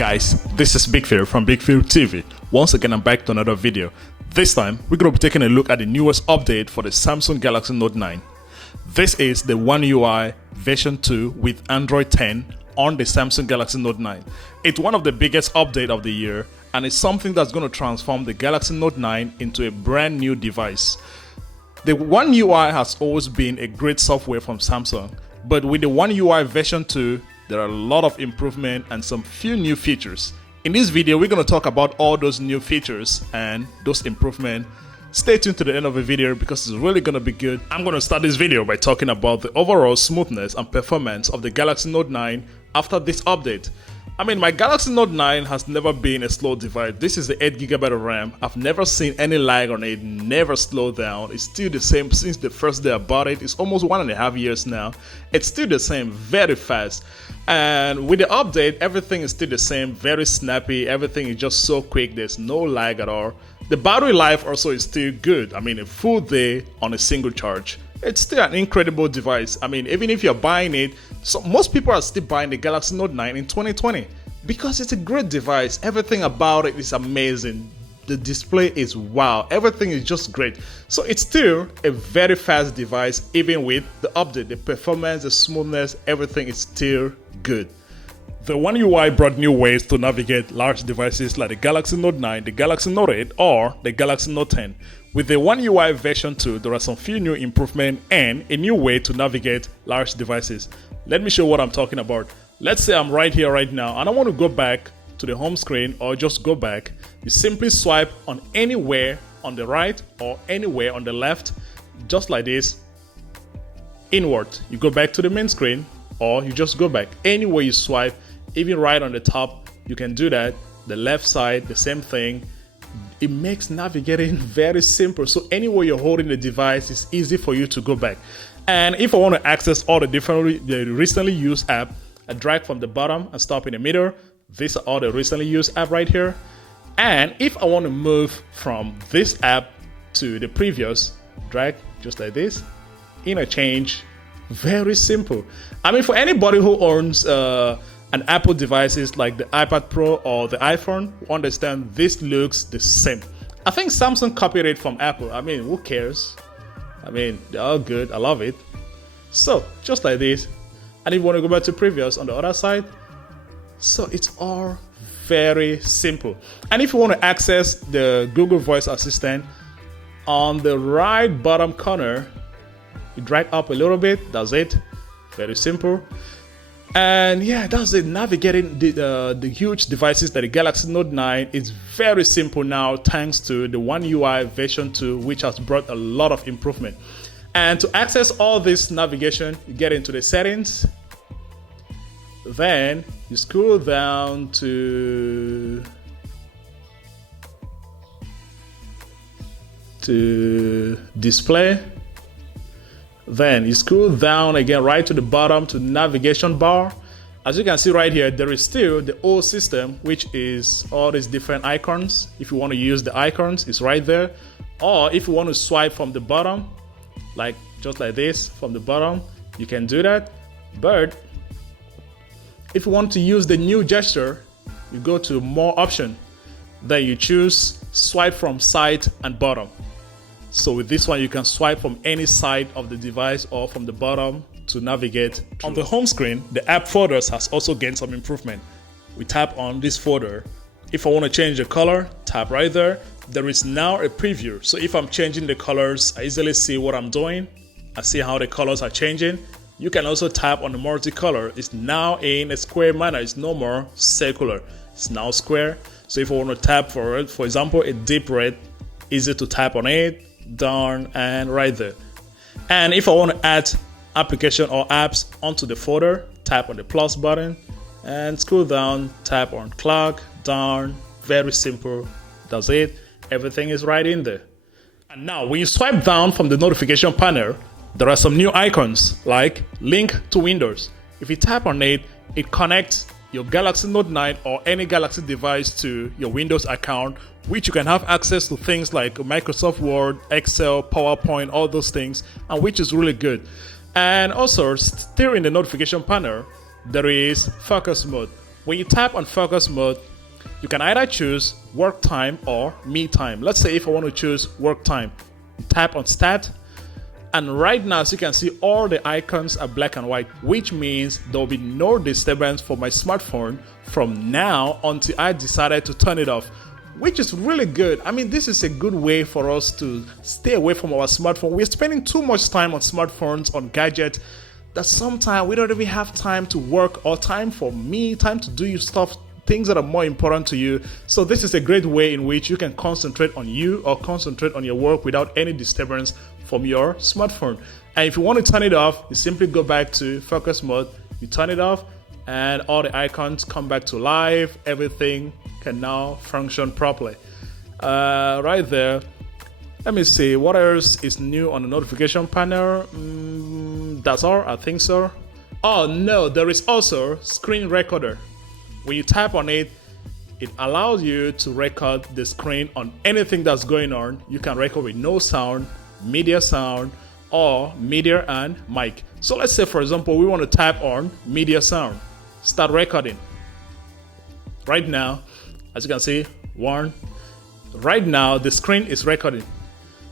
guys, this is Big Phil from Big Phil TV. Once again, I'm back to another video. This time, we're going to be taking a look at the newest update for the Samsung Galaxy Note 9. This is the One UI version 2 with Android 10 on the Samsung Galaxy Note 9. It's one of the biggest updates of the year, and it's something that's going to transform the Galaxy Note 9 into a brand new device. The One UI has always been a great software from Samsung, but with the One UI version 2, there are a lot of improvement and some few new features. In this video, we're going to talk about all those new features and those improvements. Stay tuned to the end of the video because it's really going to be good. I'm going to start this video by talking about the overall smoothness and performance of the Galaxy Note 9 after this update. I mean, my Galaxy Note 9 has never been a slow device. This is the 8GB of RAM. I've never seen any lag on it, never slowed down. It's still the same since the first day I bought it. It's almost 1.5 years now. It's still the same, very fast. And with the update, everything is still the same, very snappy. Everything is just so quick. There's no lag at all. The battery life also is still good. I mean, a full day on a single charge. It's still an incredible device. I mean, even if you're buying it, so most people are still buying the Galaxy Note 9 in 2020 because it's a great device. Everything about it is amazing. The display is wow. Everything is just great. So it's still a very fast device, even with the update. The performance, the smoothness, everything is still good. The One UI brought new ways to navigate large devices like the Galaxy Note 9, the Galaxy Note 8, or the Galaxy Note 10. With the One UI version 2, there are some few new improvements and a new way to navigate large devices. Let me show what I'm talking about. Let's say I'm right here right now and I want to go back to the home screen or just go back. You simply swipe on anywhere on the right or anywhere on the left, just like this, inward. You go back to the main screen or you just go back. Anywhere you swipe, even right on the top, you can do that. The left side, the same thing. It makes navigating very simple. So anywhere you're holding the device, it's easy for you to go back. And if I want to access all the recently used apps, I drag from the bottom and stop in the middle. These are all the recently used app right here. And if I want to move from this app to the previous, drag just like this, interchange, very simple. I mean, for anybody who owns an Apple devices like the iPad Pro or the iPhone, who understand this looks the same. I think Samsung copied it from Apple. I mean, who cares? I mean, they're all good. I love it. So just like this. And if you want to go back to previous on the other side, so it's all very simple. And if you want to access the Google Voice Assistant, on the right bottom corner, you drag up a little bit. That's it. Very simple. And yeah, that's it. Navigating the huge devices that the Galaxy Note 9 is very simple now thanks to the One UI version 2, which has brought a lot of improvement. And to access all this navigation, you get into the settings. Then you scroll down to display. Then you scroll down again right to the bottom to navigation bar. As you can see right here, there is still the old system, which is all these different icons. If you want to use the icons, it's right there. Or if you want to swipe from the bottom, like just like this from the bottom, you can do that. But if you want to use the new gesture, you go to more option. Then you choose swipe from side and bottom. So with this one, you can swipe from any side of the device or from the bottom to navigate. On the home screen, the app folders has also gained some improvement. We tap on this folder. If I want to change the color, tap right there. There is now a preview. So if I'm changing the colors, I easily see what I'm doing. I see how the colors are changing. You can also tap on the multicolor. It's now in a square manner. It's no more circular. It's now square. So if I want to tap for it, for example, a deep red, easy to tap on it, down and right there. And if I want to add application or apps onto the folder, tap on the plus button and scroll down, tap on clock, down. Very simple. That's it. Everything is right in there. And now when you swipe down from the notification panel, there are some new icons like link to Windows. If you tap on it, it connects your Galaxy Note 9 or any Galaxy device to your Windows account, which you can have access to things like Microsoft Word, Excel, PowerPoint, all those things, and which is really good. And also, still in the notification panel, there is focus mode. When you tap on focus mode, you can either choose work time or me time. Let's say if I want to choose work time, tap on start, and right now, as you can see, all the icons are black and white, which means there will be no disturbance for my smartphone from now until I decided to turn it off, which is really good. I mean, this is a good way for us to stay away from our smartphone. We're spending too much time on smartphones, on gadgets, that sometimes we don't even have time to work or time for me, time to do stuff, things that are more important to you. So this is a great way in which you can concentrate on you or concentrate on your work without any disturbance from your smartphone. And if you want to turn it off, you simply go back to focus mode, you turn it off, and all the icons come back to life. Everything can now function properly. Right there. Let me see, what else is new on the notification panel? That's all, I think so. Oh no, there is also screen recorder. When you tap on it, it allows you to record the screen on anything that's going on. You can record with no sound, media sound, or media and mic. So let's say, for example, we want to tap on media sound. Start recording. Right now, as you can see, right now the screen is recording.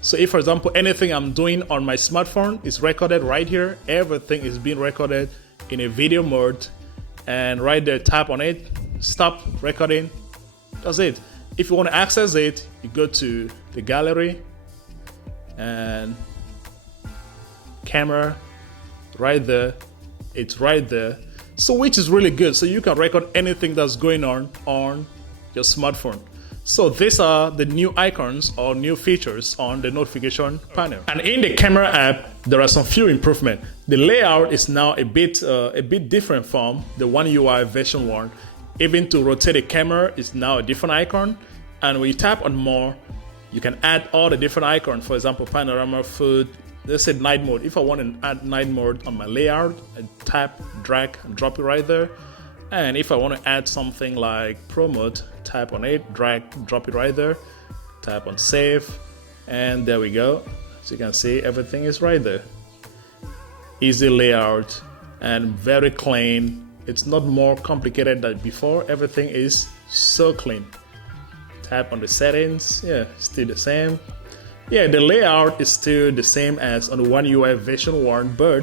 So if, for example, anything I'm doing on my smartphone is recorded right here, everything is being recorded in a video mode, and right there, tap on it, stop recording. That's it. If you want to access it, you go to the gallery and camera, right there, it's right there. So which is really good. So you can record anything that's going on your smartphone. So these are the new icons or new features on the notification panel. And in the camera app, there are some few improvements. The layout is now a bit different from the One UI version 1. Even to rotate the camera is now a different icon. And when you tap on more, you can add all the different icons. For example, panorama, food, let's say night mode. If I want to add night mode on my layout, I tap, drag, and drop it right there. And if I want to add something like Pro mode, tap on it, drag, drop it right there, tap on save, and there we go. As you can see, everything is right there. Easy layout and very clean. It's not more complicated than before. Everything is so clean. Tap on the settings, yeah, still the same. Yeah, the layout is still the same as on the One UI version 1, but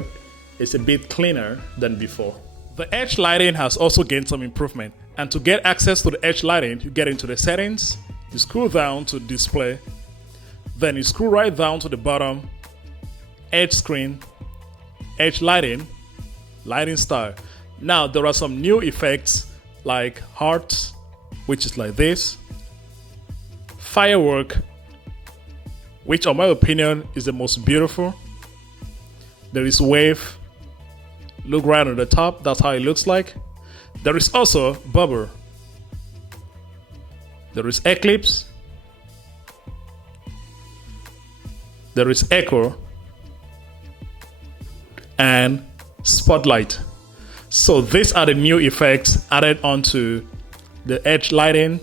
it's a bit cleaner than before. The edge lighting has also gained some improvement, and to get access to the edge lighting, you get into the settings, you scroll down to display, then you scroll right down to the bottom, edge screen, edge lighting, lighting style. Now there are some new effects like hearts, which is like this, firework, which in my opinion is the most beautiful. There is wave. Look right on the top, that's how it looks like. There is also bubble. There is eclipse. There is echo. And spotlight. So these are the new effects added onto the edge lighting.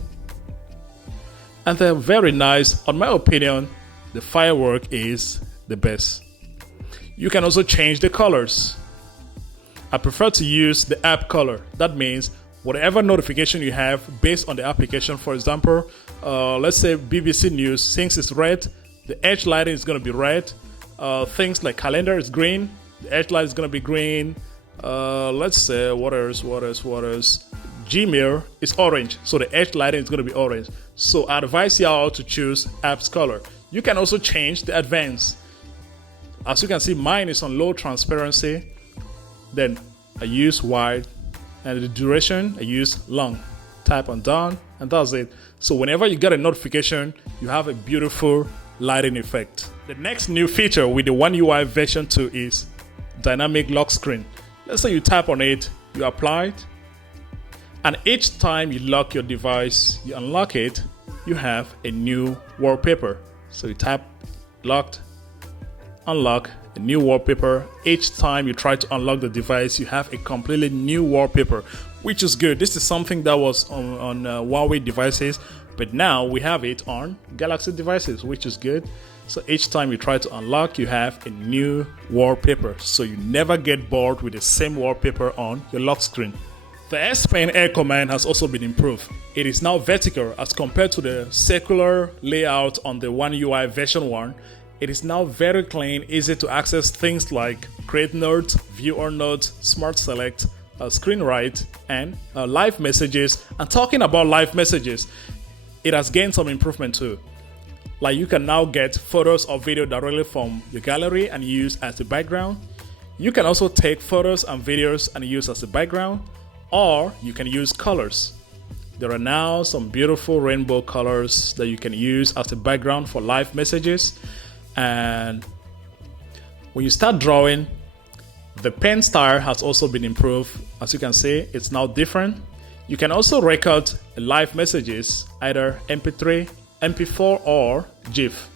And they're very nice. In my opinion, the firework is the best. You can also change the colors. I prefer to use the app color. That means whatever notification you have based on the application. For example, let's say BBC News, since it's red, the edge lighting is going to be red. Things like calendar is green, the edge light is going to be green. Let's say what else? Gmail is orange, so the edge lighting is going to be orange. So I advise you all to choose app's color. You can also change the advance. As you can see, mine is on low transparency. Then I use wide, and the duration I use long. Tap on done, and that's it. So whenever you get a notification, you have a beautiful lighting effect. The next new feature with the One UI version 2 is dynamic lock screen. Let's say you tap on it, you apply it, and each time you lock your device, you unlock it, you have a new wallpaper. So you tap locked, unlock, a new wallpaper. Each time you try to unlock the device, you have a completely new wallpaper, which is good. This is something that was on Huawei devices, but now we have it on Galaxy devices, which is good. So each time you try to unlock, you have a new wallpaper, so you never get bored with the same wallpaper on your lock screen. The S Pen Air command has also been improved. It is now vertical as compared to the circular layout on the One UI version 1. It is now very clean, easy to access things like create notes, view all notes, smart select, screen write, and live messages. And talking about live messages, it has gained some improvement too. Like you can now get photos or video directly from your gallery and use as the background. You can also take photos and videos and use as the background, or you can use colors. There are now some beautiful rainbow colors that you can use as a background for live messages. And when you start drawing, the pen style has also been improved. As you can see, it's now different. You can also record live messages, either MP3, MP4, or GIF.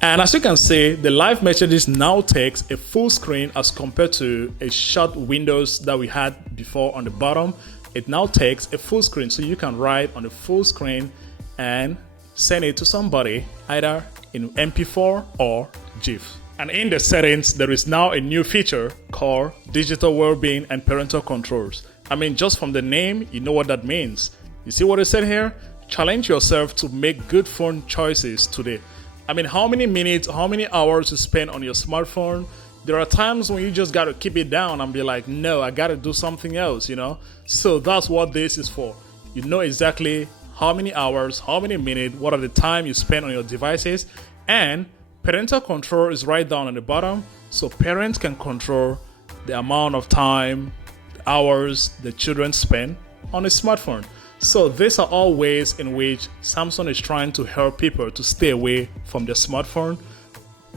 And as you can see, the live messages now takes a full screen as compared to a short windows that we had before on the bottom. It now takes a full screen, so you can write on the full screen and send it to somebody either in MP4 or GIF. And in the settings, there is now a new feature called Digital Wellbeing and Parental Controls. I mean, just from the name, you know what that means. You see what it said here? Challenge yourself to make good phone choices today. I mean, how many minutes, how many hours you spend on your smartphone? There are times when you just got to keep it down and be like, no, I got to do something else, you know? So that's what this is for. You know exactly how many hours, how many minutes, what are the time you spend on your devices. And parental control is right down on the bottom. So parents can control the amount of time, the hours the children spend on a smartphone. So these are all ways in which Samsung is trying to help people to stay away from their smartphone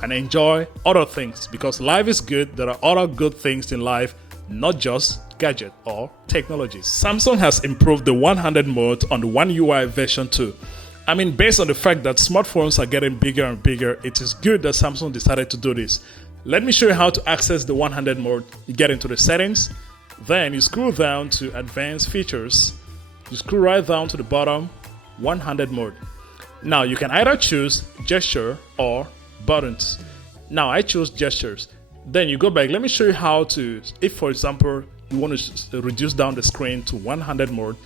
and enjoy other things, because life is good. There are other good things in life, not just gadget or technologies. Samsung has improved the 100 mode on the One UI version 2. I mean, based on the fact that smartphones are getting bigger and bigger, it is good that Samsung decided to do this. Let me show you how to access the 100 mode. You get into the settings, then you scroll down to advanced features. You scroll right down to the bottom, 100 mode. Now you can either choose gesture or buttons. Now I choose gestures. Then you go back. Let me show you how to, if for example, you want to reduce down the screen to 100 mode,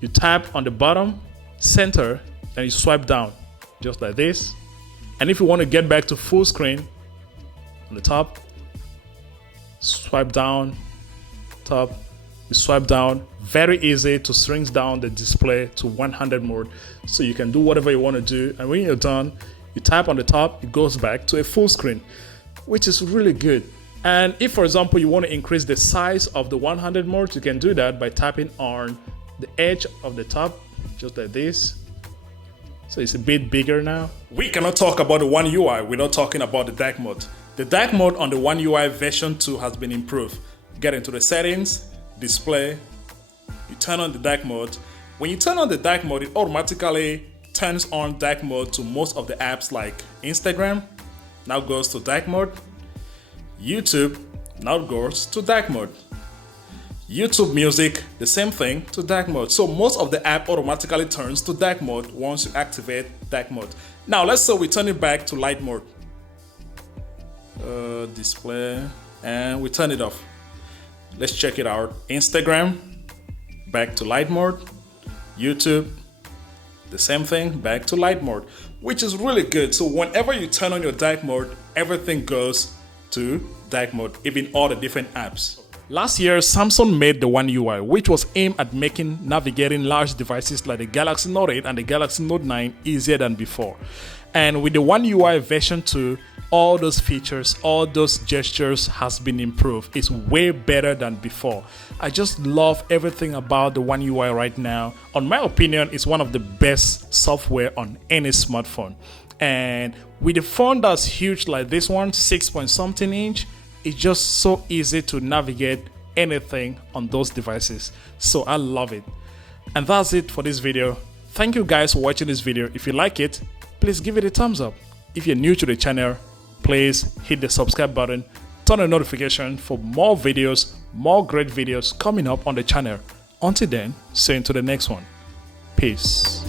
you tap on the bottom, center, and you swipe down, just like this. And if you want to get back to full screen, on the top, swipe down, top, you swipe down. Very easy to shrink down the display to 100 mode, so you can do whatever you want to do. And when you're done, you tap on the top, it goes back to a full screen, which is really good. And if, for example, you want to increase the size of the 100 mode, you can do that by tapping on the edge of the top, just like this. So it's a bit bigger now. We cannot talk about the One UI without talking about the dark mode. The dark mode on the One UI version 2 has been improved. Get into the settings, display, you turn on the dark mode. When you turn on the dark mode, it automatically turns on dark mode to most of the apps, like Instagram now goes to dark mode, YouTube now goes to dark mode, YouTube Music, the same thing, to dark mode. So most of the app automatically turns to dark mode once you activate dark mode. Now let's say we turn it back to light mode. Display, and we turn it off. Let's check it out. Instagram, back to light mode. YouTube, the same thing, back to light mode, which is really good. So whenever you turn on your dark mode, everything goes to dark mode, even all the different apps. Last year, Samsung made the One UI, which was aimed at making navigating large devices like the Galaxy Note 8 and the Galaxy Note 9 easier than before. And with the One UI version 2, all those features, all those gestures has been improved. It's way better than before. I just love everything about the One UI right now. On my opinion, it's one of the best software on any smartphone. And with a phone that's huge like this one, 6-point-something inch, it's just so easy to navigate anything on those devices. So I love it. And that's it for this video. Thank you guys for watching this video. If you like it, please give it a thumbs up. If you're new to the channel, please hit the subscribe button, turn on notification for more videos, more great videos coming up on the channel. Until then, see you into the next one. Peace.